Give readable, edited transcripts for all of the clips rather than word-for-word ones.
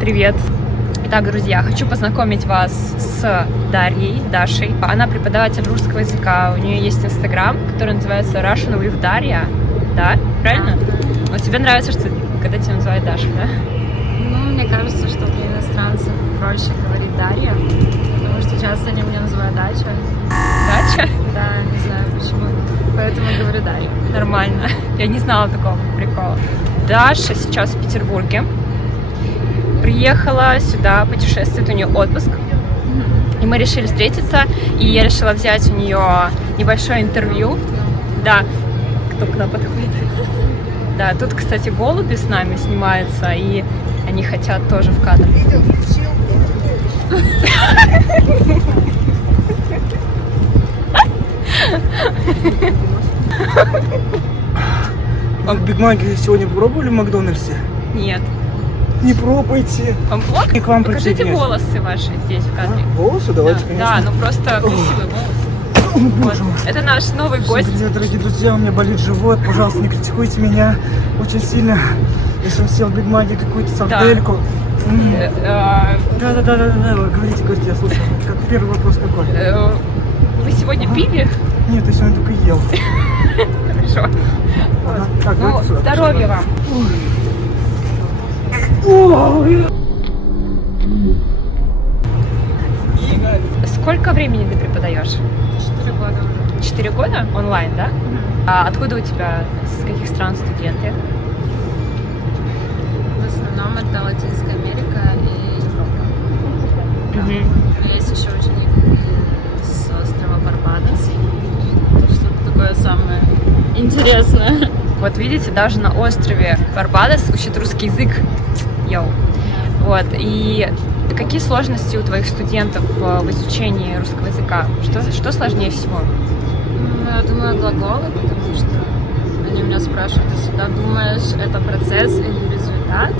Привет! Итак, друзья, хочу познакомить вас с Дашей. Она преподаватель русского языка. У нее есть инстаграм, который называется Russian with Darya. Да? Правильно? Вот тебе нравится, что когда тебя называют Даша, да? Ну, мне кажется, что для иностранцев проще говорить Дарья, потому что часто они меня называют Дача. Дача? Да, не знаю почему. Поэтому я говорю Дарья. Нормально. Я не знала такого прикола. Даша сейчас в Петербурге. Приехала сюда, путешествует, у нее отпуск. И мы решили встретиться, и я решила взять у нее небольшое интервью. Да, кто к нам подходит? Да, тут, кстати, голуби с нами снимаются, и они хотят тоже в кадр. А Биг Маки сегодня пробовали в Макдональдсе? Нет. Не пробуйте. Вам плохо? И к вам Покажите присоединяюсь. волосы ваши здесь в кадре. Волосы? Давайте, Да, конечно. да, ну просто красивые волосы. Вот. Это наш новый гость. Всем привет, дорогие друзья, у меня болит живот, пожалуйста, не критикуйте меня очень сильно. Если он съел в Биг Маке какую-то сардельку. Да, говорите, я слушаю. Как первый вопрос какой? Вы сегодня пили? Нет, я сегодня только ел. Хорошо. Ага. Так, Ну, давайте сюда. здоровья вам. Сколько времени ты преподаешь? 4 года уже. 4 года? Онлайн, да? А откуда у тебя, с каких стран студенты? В основном это Латинская Америка и Европа. Да. Но есть еще ученик с острова Барбадос. Что-то такое самое интересное. Вот видите, даже на острове Барбадос учат русский язык. Йоу. Вот, и какие сложности у твоих студентов в изучении русского языка? Что сложнее всего? Ну, я думаю, глаголы, потому что они меня спрашивают, ты всегда думаешь, это процесс или результат?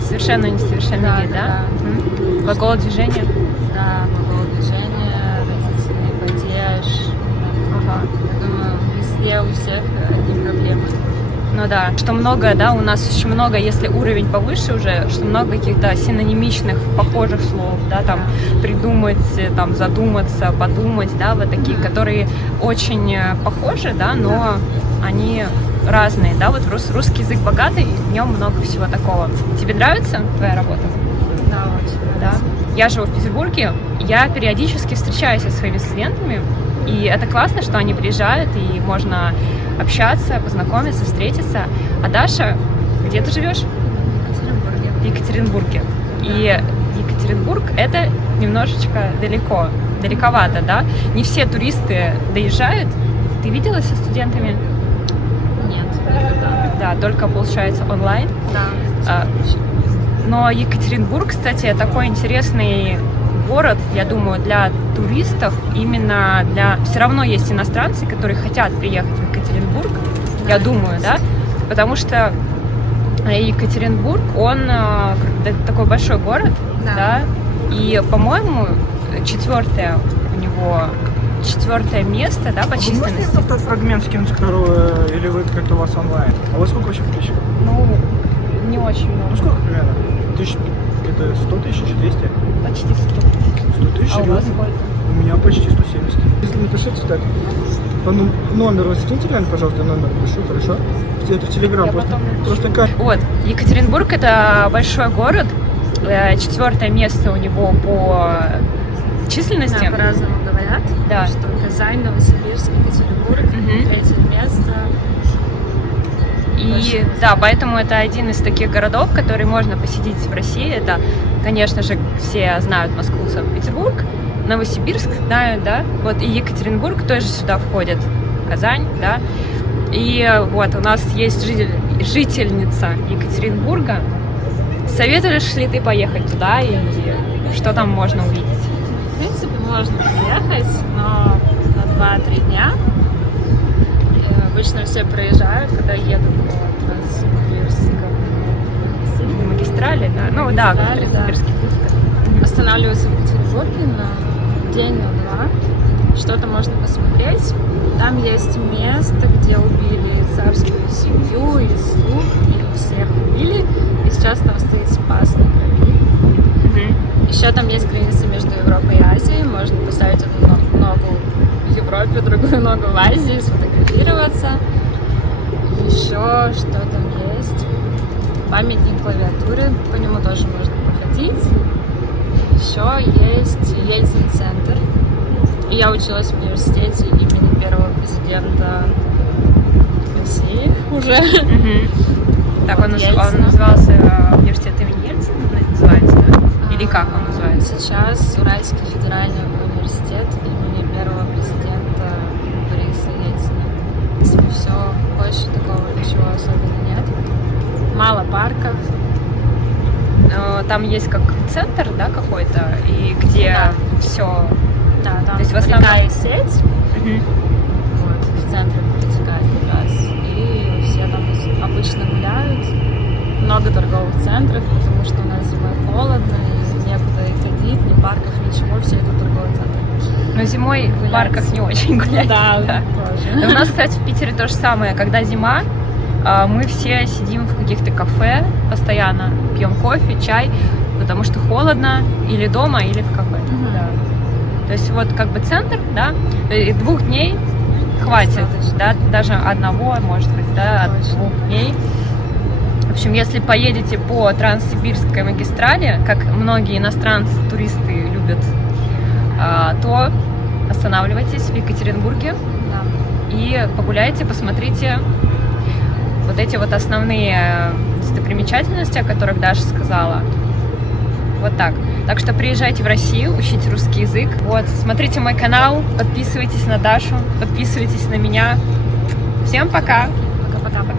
Совершенно несовершенный вид, да? Да. Глагол движения? Да, глагол движения, родительный падеж. Ага. Я думаю, везде у всех одни проблемы. Ну да, что много, да, у нас очень много, если уровень повыше уже, что много каких-то синонимичных, похожих слов, да, там, придумать, там, задуматься, подумать, да, вот такие, которые очень похожи, да, но они разные, да, вот русский язык богатый, в нем много всего такого. Тебе нравится твоя работа? Да, очень. Да. Я живу в Петербурге, я периодически встречаюсь со своими студентами, и это классно, что они приезжают, и можно общаться, познакомиться, встретиться. А Даша, где ты живешь? В Екатеринбурге. И Екатеринбург — это немножечко далековато, да? Не все туристы доезжают. Ты виделась со студентами? Нет, никогда. Да, только, получается, онлайн. Да. Но Екатеринбург, кстати, такой интересный город, я думаю, для туристов, именно для... Все равно есть иностранцы, которые хотят приехать в Екатеринбург, я думаю, да, потому что Екатеринбург, он такой большой город, да, и, по-моему, четвертое место, да, по численности. Можно тот фрагмент скинуть, который, или вы как-то у вас онлайн? А у вас сколько вообще подписчиков? Ну, не очень много. Ну сколько примерно? Это 100 тысяч, 200? Почти 100. 100 тысяч? А у вас Серьезно? сколько? У меня почти 170. Если напишите, так, по номер вы скиньте, Лен, пожалуйста, номер напишу, хорошо? Это в Телеграм, Я просто, потом напишу. просто как? Вот, Екатеринбург — это большой город, четвертое место у него по численности. Да, по-разному говорят. Да. Что Казань, Новосибирск, Екатеринбург, третье место. И да, поэтому это один из таких городов, который можно посетить в России. Это, конечно же, все знают Москву, Санкт-Петербург, Новосибирск знают, да, вот и Екатеринбург тоже сюда входит, Казань, да. И вот у нас есть жительница Екатеринбурга. Советуешь ли ты поехать туда и что там можно увидеть? В принципе, можно приехать, но на 2-3 дня. И обычно все проезжают, когда едут по Транссибирскому. Магистрали, да? Ну да, Магистрали, да. Транссибирский путь. Останавливаются в Петербурге на день, на два. Что-то можно посмотреть. Там есть место, где убили царскую семью и слуг, и всех убили. И сейчас там стоит Спасный Еще там есть граница между Европой и Азией. Можно поставить одну ногу в Европе, другую ногу в Азии, сфотографироваться. Еще что там есть? Памятник клавиатуры, по нему тоже можно походить. Еще есть Ельцин-центр. И я училась в университете имени первого президента России уже. Так, он Ельцина. назывался университет имени Ельцина, называется, да? Или как он называется? Сейчас Уральский федеральный университет имени первого президента Бориса Ельцина. Все, больше такого ничего особенно нет. Мало парков. Там есть как центр, да, какой-то, и где Да. все. Да, там То есть в основном- река и сеть. Вот, в центре протекает как раз. И все там обычно гуляют. Много торговых центров, потому что у нас зимой холодно, и некуда и ходить, ни парков, ничего, все это торговый центр. Но зимой в Гулять. парках не очень гулять. Да, Да. тоже. У нас, кстати, в Питере то же самое. Когда зима, мы все сидим в каких-то кафе, постоянно пьем кофе, чай, потому что холодно или дома, или в кафе. Мгм. Да. То есть вот как бы центр, да, и 2 дней хватит, Достаточно. да, даже одного, может быть, да, от Точно. 2 дней. В общем, если поедете по Транссибирской магистрали, как многие иностранцы, туристы любят, то останавливайтесь в Екатеринбурге Да. и погуляйте, посмотрите вот эти вот основные достопримечательности, о которых Даша сказала. Вот так. Так что приезжайте в Россию, учите русский язык. Вот, смотрите мой канал, подписывайтесь на Дашу, подписывайтесь на меня. Всем пока! Пока-пока.